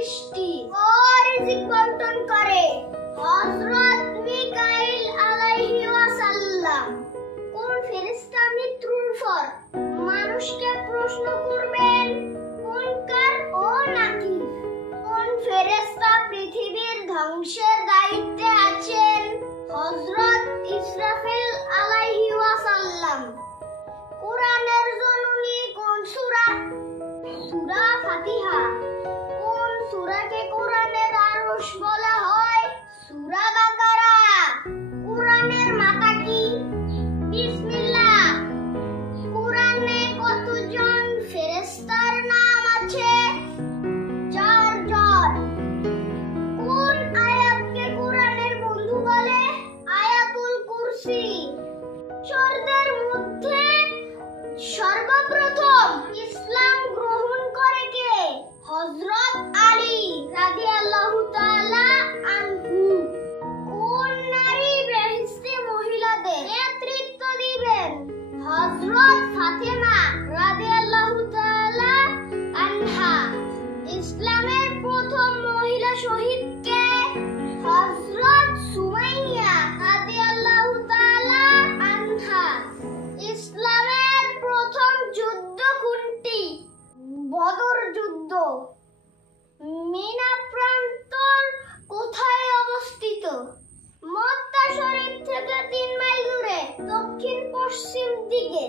বৃষ্টি ও রিজিক বন্টন করে হযরত মিকাইল আলাইহি ওয়াসাল্লাম। কোন ফেরেশতা মৃত্যুর পর মানুষকে প্রশ্ন করবেন? মুনকার ও নাকির। কোন ফেরেশতা পৃথিবীর ধ্বংসের দায়িত্বে আছেন? হযরত ইসরাফিল আলাইহি ওয়াসাল্লাম। কোরআনের জননী কোন সূরা? সূরা ফাতিহা। কোন সূরাকে কোরআনের আরশ বলা হয়? সূরা বাকারা। কোরআনের মাতা কি? বিসমিল্লাহ। কোরআনে কতজন ফেরেশতার নাম আছে? 4 জন। কোন আয়াতকে কোরআনের বন্ধু বলে? আয়াতুল কুরসি। ঈশ্বরদের মধ্যে সর্বপ্রথম ইসলাম গ্রহণ করে কে? হযরত আলী রাদিয়াল্লাহু তাআলা আনহু। কোন নারী বেহেশতে মহিলাদের নেতৃত্ব দিবেন? হযরত ফাতেমা রাদিয়াল্লাহু তাআলা আনহা। ইসলামের প্রথম মহিলা শহীদ কে? হযরত সুমাইয়া রাদিয়াল্লাহু তাআলা আনহা। ইসলামের প্রথম যুদ্ধ কোনটি? বদর যুদ্ধ। মিনা প্রান্তর কোথায় অবস্থিত? মক্কা শরীফ থেকে 3 মাইল দূরে দক্ষিণ পশ্চিম দিকে।